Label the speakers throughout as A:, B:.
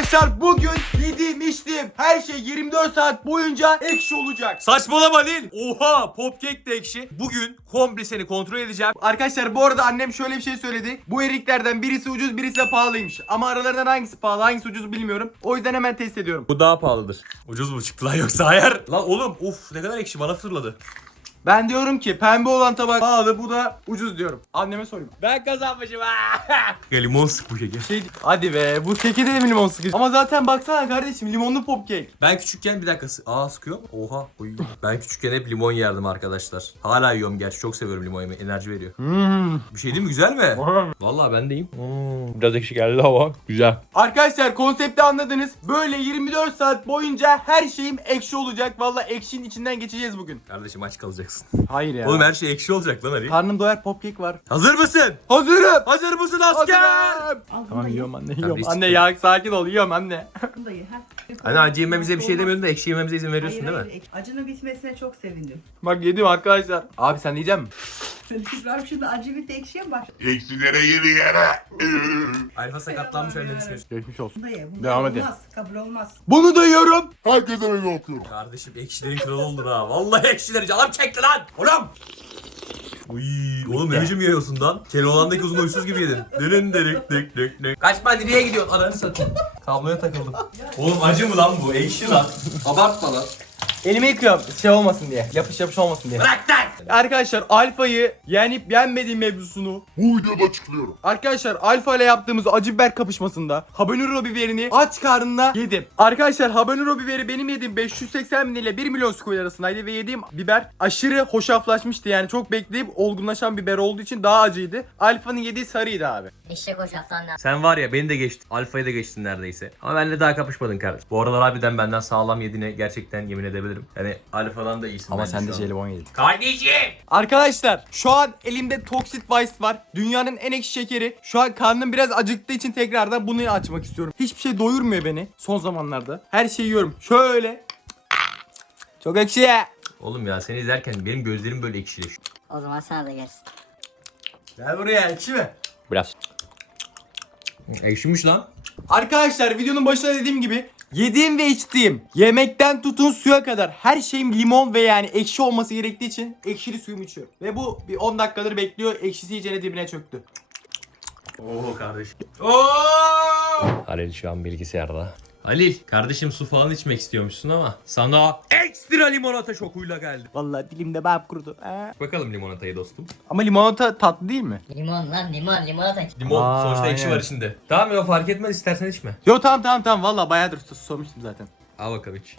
A: arkadaşlar bugün yedim içtim. Her şey 24 saat boyunca ekşi olacak.
B: Saçmalama Lil. Oha pop cake de ekşi. Bugün komple seni kontrol edeceğim.
A: Arkadaşlar bu arada annem şöyle bir şey söyledi. Bu eriklerden birisi ucuz birisi de pahalıymış. Ama aralarından hangisi pahalı hangisi ucuz bilmiyorum. O yüzden hemen test ediyorum.
B: Bu daha pahalıdır. Ucuz mu çıktı lan yoksa hayır. Lan oğlum uf ne kadar ekşi bana fırladı.
A: Ben diyorum ki pembe olan tabak pahalı bu da ucuz diyorum. Anneme sorayım. Ben kazanmışım.
B: Gel limon sık bu şeke. Şey,
A: hadi be bu şeke de mi limon sıkıyor? Ama zaten baksana kardeşim limonlu pop cake.
B: Ben küçükken bir dakika sık Aa sıkıyor. Oha. Uy. ben küçükken hep limon yerdim arkadaşlar. Hala yiyorum gerçi çok seviyorum limon yemeği. Enerji veriyor. Hmm. Bir şey değil mi güzel mi? Valla ben deyim. Hmm. Biraz ekşi geldi ama güzel.
A: Arkadaşlar konsepti anladınız. Böyle 24 saat boyunca her şeyim ekşi olacak. Valla ekşinin içinden geçeceğiz bugün.
B: Kardeşim aç kalacak yapacaksın. Hayır ya. Oğlum her şey ekşi olacak lan Ali.
A: Karnım doyar pop cake var.
B: Hazır mısın? Hazırım. Hazır mısın asker? Hazırım.
A: Tamam yiyorum anne yiyorum. Anne ya sakin ol yiyorum şey anne.
B: Hani acı ha. yememize bir olmaz. şey demiyordun da ekşi yememize izin veriyorsun hayır, hayır, değil
C: mi? Acının bitmesine çok sevindim.
A: Bak yedim arkadaşlar. Abi sen yiyeceksin mi?
C: Sen de şimdi acı bir tekşiye mi baş?
D: Eksilere yürü yere.
B: Alfa sakatlanmış öyle bir şey.
A: Geçmiş olsun. Dayı, Devam edin. Olmaz, kabul
D: olmaz. Bunu duyuyorum. Herkese öyle okuyorum.
B: Kardeşim ekşilerin kralı oldun ha. Vallahi ekşileri canım çekti gitti lan oğlum. Uy, oğlum ne biçim yiyorsun lan? Kelo olandaki uzun uysuz gibi yedin. Derin derik dik dik dik. Kaçma nereye gidiyorsun? Ananı satayım. Kabloya takıldım. Oğlum acı mı lan bu? Ekşi lan.
E: Abartma lan.
A: Elimi yıkıyorum şey olmasın diye. Yapış yapış olmasın diye.
B: Bırak lan!
A: Arkadaşlar alfayı yenip yenmediğim mevzusunu
D: bu videoda açıklıyorum.
A: Arkadaşlar alfa ile yaptığımız acı biber kapışmasında habanero biberini aç karnına yedim. Arkadaşlar habanero biberi benim yediğim 580 bin ile 1 milyon skoy arasındaydı ve yediğim biber aşırı hoşaflaşmıştı. Yani çok bekleyip olgunlaşan biber olduğu için daha acıydı. Alfanın yediği sarıydı abi. Eşek
B: hoşaflandı. Sen var ya beni de geçtin. Alfayı da geçtin neredeyse. Ama benimle daha kapışmadın kardeş. Bu aralar abiden benden sağlam yediğine gerçekten yemin edebilirim bilirim. Hani Alfa'dan da iyisin.
A: Ama sen de jelibon şey yedin. Kardeşim! Arkadaşlar şu an elimde Toxic Vice var. Dünyanın en ekşi şekeri. Şu an karnım biraz acıktığı için tekrardan bunu açmak istiyorum. Hiçbir şey doyurmuyor beni son zamanlarda. Her şeyi yiyorum. Şöyle. Çok ekşi ya.
B: Oğlum ya seni izlerken benim gözlerim böyle ekşiliyor. O zaman sana da gelsin.
A: Gel buraya ekşi mi? Biraz.
B: Ekşimiş lan.
A: Arkadaşlar videonun başında dediğim gibi Yediğim ve içtiğim yemekten tutun suya kadar her şeyim limon ve yani ekşi olması gerektiği için ekşili suyumu içiyorum. Ve bu bir 10 dakikadır bekliyor. Ekşisi iyice dibine çöktü.
B: Oo kardeş. Oo! Oh! Halil şu an bilgisayarda. Halil kardeşim su falan içmek istiyormuşsun ama sana ekstra limonata şokuyla geldi.
A: Valla dilimde bab kurudu.
B: Ee? Bakalım limonatayı dostum.
A: Ama limonata tatlı değil mi? Limon lan
B: limon limonata. Limon Aa, sonuçta ya. ekşi yani. var içinde. Tamam yok fark etmez istersen içme.
A: Yo tamam tamam tamam valla bayağıdır su sormuştum zaten.
B: Al bakalım iç.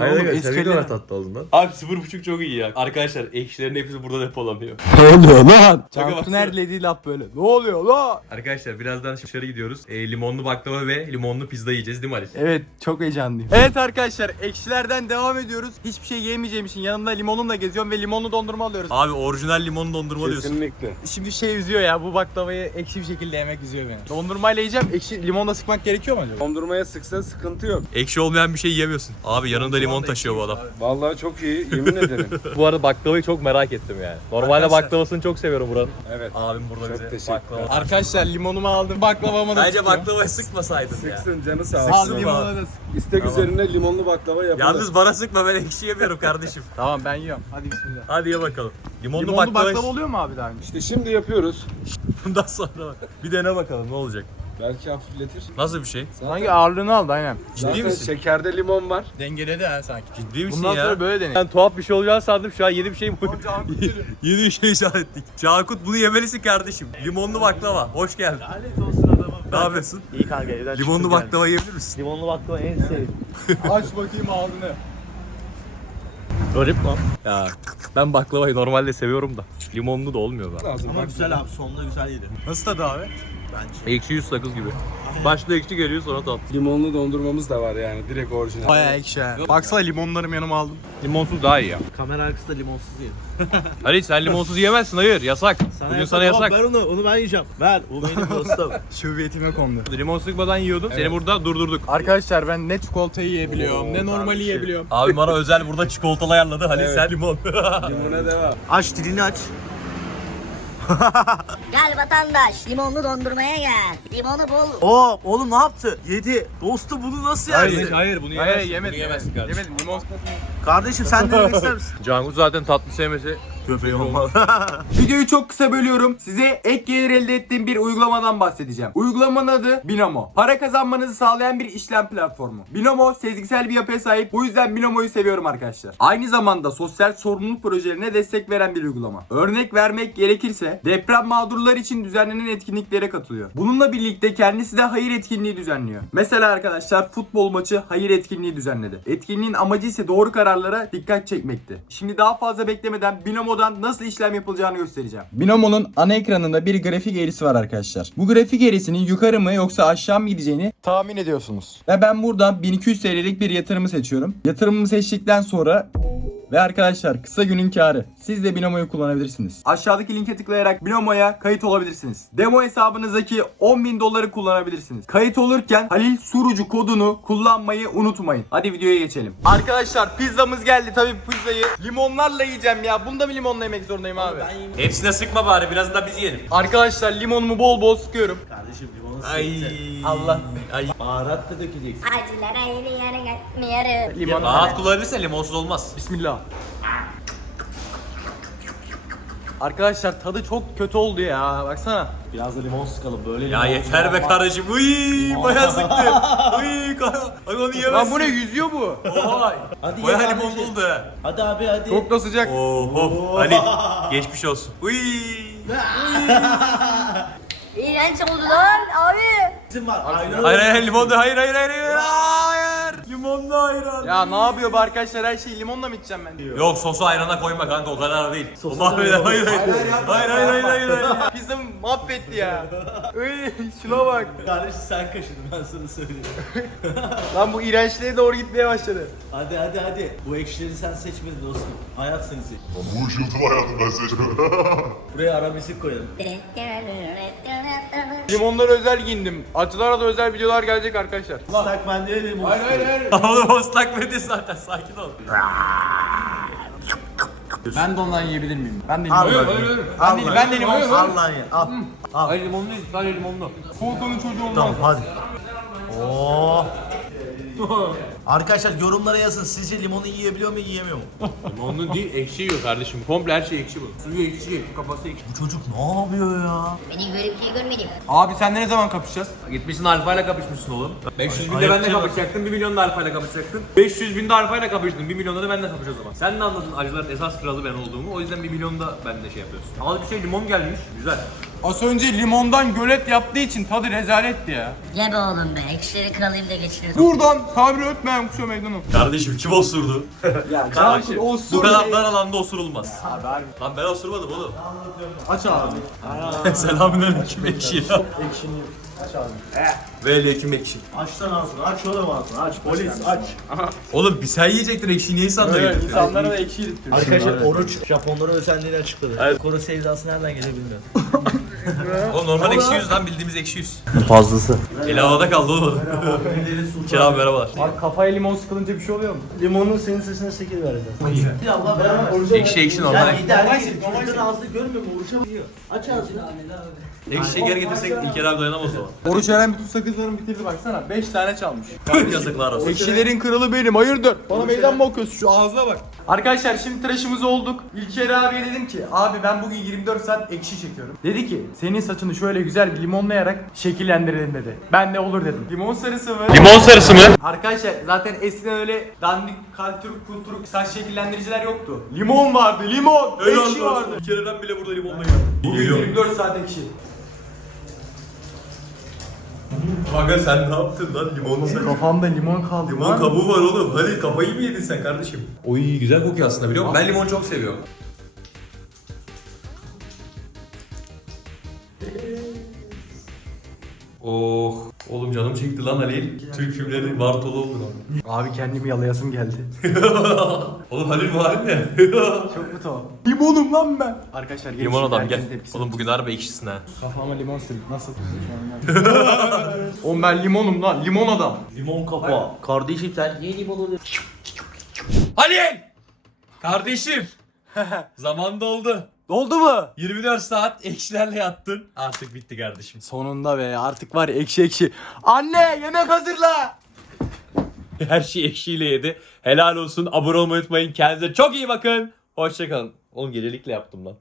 B: Hayırlı oğlum, Hayır, oğlum eski kalem. tatlı oldun lan. Abi sıfır buçuk çok iyi ya. Arkadaşlar ekşilerin hepsi burada depolanıyor.
A: Ne oluyor lan? bak nerede erlediği laf böyle. Ne oluyor lan?
B: Arkadaşlar birazdan dışarı gidiyoruz. E, limonlu baklava ve limonlu pizza yiyeceğiz değil mi Ali?
A: Evet çok heyecanlıyım. Evet arkadaşlar ekşilerden devam ediyoruz. Hiçbir şey yemeyeceğim için yanımda limonumla geziyorum ve limonlu dondurma alıyoruz.
B: Abi orijinal limonlu dondurma Kesinlikle. diyorsun.
A: Kesinlikle. Şimdi şey üzüyor ya bu baklavayı ekşi bir şekilde yemek üzüyor beni. Yani. Dondurmayla yiyeceğim. Ekşi limonla sıkmak gerekiyor mu acaba?
E: Dondurmaya sıksan sıkıntı yok.
B: Ekşi olmayan bir şey yiyemiyorsun. Abi yanında limon limon taşıyor bu adam.
E: Vallahi çok iyi, yemin ederim.
B: bu arada baklavayı çok merak ettim yani. Normalde baklavasını çok seviyorum buranın.
E: Evet. Abim burada
A: çok bize baklava. Arkadaşlar limonumu aldım, baklavamı da Ayrıca
B: baklavayı sıkmasaydın Sıksın, ya. Sıksın, canı sağ olsun.
E: Al limonunu da sık. İstek tamam. üzerine limonlu baklava yapalım.
B: Yalnız bana sıkma, ben ekşi şey yemiyorum kardeşim. Yapacak.
A: tamam, ben yiyorum. Hadi bismillah.
B: Hadi ye bakalım.
A: Limonlu, limonlu baklava... baklava oluyor mu abi daha önce?
E: İşte şimdi yapıyoruz.
B: Bundan sonra bir dene bakalım ne olacak.
E: Belki hafifletir.
B: Nasıl bir şey?
A: Zaten... Hangi ağırlığını aldı aynen.
E: Ciddi Zaten, Zaten misin? Şekerde limon var.
B: Dengeledi de ha sanki.
A: Ciddi misin Bundan şey ya? Bundan sonra böyle deneyim. Yani tuhaf bir şey olacağını sandım şu an yeni bir şey mi?
B: yeni bir şey işaret ettik. Çakut bunu yemelisin kardeşim. Limonlu baklava. Hoş geldin. Lanet olsun adamım. Ne yapıyorsun? İyi kanka evden Limonlu baklava yiyebilir misin?
A: Limonlu baklava en sevdiğim. Aç bakayım ağzını.
B: Garip lan. Ya ben baklavayı normalde seviyorum da. Limonlu da olmuyor ben. Ama, Ama
A: güzel, güzel abi. abi sonunda güzel yedi. Nasıl tadı abi?
B: Bence. Ekşi yüz sakız gibi. Başta ekşi geliyor sonra tatlı.
E: Limonlu dondurmamız da var yani direkt orijinal. Baya
A: ekşi yani. Baksana limonlarım yanıma aldım.
B: Limonsuz Bilmiyorum. daha iyi ya. Yani.
A: Kamera arkası da limonsuz yedim.
B: Halit sen limonsuz yemezsin hayır yasak. Sana Bugün yapsam, sana o, yasak. sana
A: yasak. Ver onu, onu ben yiyeceğim. Ver o benim dostum. Şöbiyetime kondu.
B: Limon sıkmadan yiyordum evet. seni burada durdurduk.
A: Arkadaşlar ben ne çikolata yiyebiliyorum Oo, ne kardeşi. normali şey. yiyebiliyorum.
B: Abi bana özel burada çikolatalı ayarladı. Halit. evet. sen limon. Limona
A: devam. Aç dilini aç.
C: gel vatandaş limonlu dondurmaya gel. Limonu bul.
A: Oo oğlum ne yaptı? Yedi. Dostu bunu nasıl yedi? Hayır,
B: hayır bunu yemez. Hayır yemedi. Yemez yani. kardeşim. Yemedim,
A: Kardeşim sen de yemek ister misin?
B: Cangu zaten tatlı sevmesi Köpeği olmaz.
A: Videoyu çok kısa bölüyorum. Size ek gelir elde ettiğim bir uygulamadan bahsedeceğim. Uygulamanın adı Binomo. Para kazanmanızı sağlayan bir işlem platformu. Binomo sezgisel bir yapıya sahip. Bu yüzden Binomo'yu seviyorum arkadaşlar. Aynı zamanda sosyal sorumluluk projelerine destek veren bir uygulama. Örnek vermek gerekirse deprem mağdurları için düzenlenen etkinliklere katılıyor. Bununla birlikte kendisi de hayır etkinliği düzenliyor. Mesela arkadaşlar futbol maçı hayır etkinliği düzenledi. Etkinliğin amacı ise doğru kararlara dikkat çekmekti. Şimdi daha fazla beklemeden Binomo Binomo'dan nasıl işlem yapılacağını göstereceğim. Binomo'nun ana ekranında bir grafik eğrisi var arkadaşlar. Bu grafik eğrisinin yukarı mı yoksa aşağı mı gideceğini Tahmin ediyorsunuz. Ve ben buradan 1200 TL'lik bir yatırımı seçiyorum. Yatırımımı seçtikten sonra ve arkadaşlar kısa günün karı. Siz de Binomo'yu kullanabilirsiniz. Aşağıdaki linke tıklayarak Binomo'ya kayıt olabilirsiniz. Demo hesabınızdaki 10.000 doları kullanabilirsiniz. Kayıt olurken Halil Surucu kodunu kullanmayı unutmayın. Hadi videoya geçelim. Arkadaşlar pizzamız geldi tabi pizzayı. Limonlarla yiyeceğim ya. Bunu da mı limonla yemek zorundayım Hadi abi? abi?
B: Ben... Hepsine sıkma bari biraz da biz yiyelim.
A: Arkadaşlar limonumu bol bol sıkıyorum.
B: Kardeşim limon Olsunca. Ay.
A: Allah. Ay. Baharat da dökeceksin. Acılara yeni
B: yere gitmiyorum. baharat kullanırsan limonsuz olmaz.
A: Bismillah. Ah. Arkadaşlar tadı çok kötü oldu ya. Baksana.
B: Biraz da limon sıkalım böyle. Ya yeter ya. be kardeşim. Bak. Uy, bayağı sıktı. Uy,
A: hadi onu yiyemezsin. Lan bu ne yüzüyor bu?
B: Oha. Hadi bayağı ye, limon buldu. Hadi. hadi
A: abi hadi. Çok da sıcak. Oho.
B: Oho. Ali geçmiş olsun. Uy. Uy. İğrenç oldu lan abi. Bizim var. Hayır hayır limonda hayır hayır hayır. hayır. hayır, hayır
A: limonlu ayran. Ya ne yapıyor arkadaşlar her şeyi limonla mı içeceğim ben? Diyor.
B: Yok sosu ayrana koyma kanka o kadar da değil. Sosu da de hayır, hayır, hayır, hayır, hayır,
A: hayır, hayır, hayır, hayır, hayır. Bizim mahvetti ya. Uy, şuna bak.
B: Kardeş sen kaşıdın ben sana söylüyorum.
A: Lan bu iğrençliğe doğru gitmeye başladı.
B: Hadi hadi hadi. Bu ekşileri sen seçmedin dostum. Hayat seni seçti.
D: Bu ışıltı hayatım ben seçmedim.
B: Buraya arabesik koyalım.
A: Evet. Limonlara özel giyindim. Açılara da özel videolar gelecek arkadaşlar. Islak mendil mi? Hayır hayır hayır. Oğlum ıslak like mendil zaten sakin ol. ben de ondan yiyebilir miyim? Ben de limonlu. Ben de limonlu. Allah'ın ye. Al. Al. Hayır limonlu değil. Sadece limonlu. Kontanın çocuğu olmaz. Tamam ya. hadi.
B: Oo. Arkadaşlar yorumlara yazın. Sizce limonu yiyebiliyor mu, yiyemiyor mu? Limonlu değil, ekşi yiyor kardeşim. Komple her şey ekşi bu. Suyu ekşi, kafası ekşi.
A: Bu çocuk ne yapıyor ya? Beni hiç böyle bir şey görmedim. Abi sen ne zaman kapışacağız?
B: Gitmişsin Alfa ile kapışmışsın oğlum. 500 ay, bin ay, de, de benle kapışacaktın, 1 milyon da Alfa ile kapışacaktın. 500 binde Alfa ile kapıştın, 1 milyonda da benle kapış o zaman. Sen de anladın acıların esas kralı ben olduğumu. O yüzden 1 milyon da bende şey yapıyorsun. Al bir şey limon gelmiş. Güzel.
A: Az önce limondan gölet yaptığı için tadı rezaletti ya. Ye be oğlum be. Ekşileri kralayım da geçiriyorum. Buradan Sabri öpmeyen kuşa meydanım.
B: Kardeşim kim osurdu? ya kardeşim osur. Bu kadar dar alanda osurulmaz. Ya, ben... Lan ben osurmadım oğlum. Aç abi. Selamün aleyküm ekşi ya. aç abi. Ve aleyküm ekşi.
A: Aç lan ağzını aç oğlum ağzını aç. Polis aç.
B: oğlum bir sen yiyecektin ekşi niye insanlara evet, getirdin? İnsanlara da
A: ekşi yedirtiyorsun. Arkadaşlar oruç Japonların özenliğini açıkladı. Evet. Koro sevdası nereden gelebilmiyor.
B: o normal eksi yüz lan bildiğimiz eksi yüz. Fazlası. El havada kaldı oğlum. Kerem Merhaba. merhabalar.
A: Abi kafaya limon sıkılınca bir şey oluyor mu? Limonun senin sesine şekil verdi. Ciddi
B: Allah vermez. Ekşi ekşi normal. Ya yani, gidi her şey. Normalden ağzını görmüyor mu? Oruç'a bakıyor. ekşi ağzını. Ekşi şeker getirsek kere abi dayanamaz o zaman.
A: Oruç Eren bütün sakızlarım bitirdi baksana. beş tane çalmış. Yazıklar olsun. Ekşilerin kralı benim hayırdır? Bana meydan mı okuyorsun şu ağzına bak. Arkadaşlar şimdi tıraşımız olduk. İlker abiye dedim ki abi ben bugün 24 saat ekşi çekiyorum. Dedi ki senin saçını şöyle güzel bir limonlayarak şekillendirelim dedi. Ben de olur dedim. Limon sarısı mı?
B: Limon sarısı mı?
A: Arkadaşlar zaten eskiden öyle dandik kültür kültür saç şekillendiriciler yoktu. Limon vardı limon. Öyle evet, ekşi evet, vardı.
B: İlker bile burada limonlayacak.
A: bugün 24 saat ekşi.
B: Aga sen ne yaptın lan e, kafam limon e,
A: Kafamda limon kaldı.
B: Limon kabuğu var oğlum. Hadi kafayı mı yedin sen kardeşim?
A: Oy güzel kokuyor aslında biliyor
B: musun? Ben limon çok seviyorum. Oh. Oğlum canım çekti lan Halil. Türk filmleri Bartolu oldu lan.
A: Abi kendimi yalayasım geldi.
B: oğlum Halil bu Halil ne?
A: Çok mutlu. Limonum lan ben.
B: Arkadaşlar gelin. Limon geçir. adam Herkesin gel. Tepkisi. Oğlum oldu. bugün araba ekşisin ha.
A: Kafama limon sürdüm. Nasıl? Şu an ben... oğlum ben limonum lan. Limon adam.
B: Limon kafa. Hayır. Kardeşim sen niye limon oluyorsun? Halil! Kardeşim! Zaman doldu.
A: Oldu mu?
B: 24 saat ekşilerle yattın. Artık bitti kardeşim.
A: Sonunda be artık var ekşi ekşi. Anne yemek hazırla.
B: Her şey ekşiyle yedi. Helal olsun. Abone olmayı unutmayın. Kendinize çok iyi bakın. Hoşçakalın.
A: Oğlum gelelikle yaptım lan.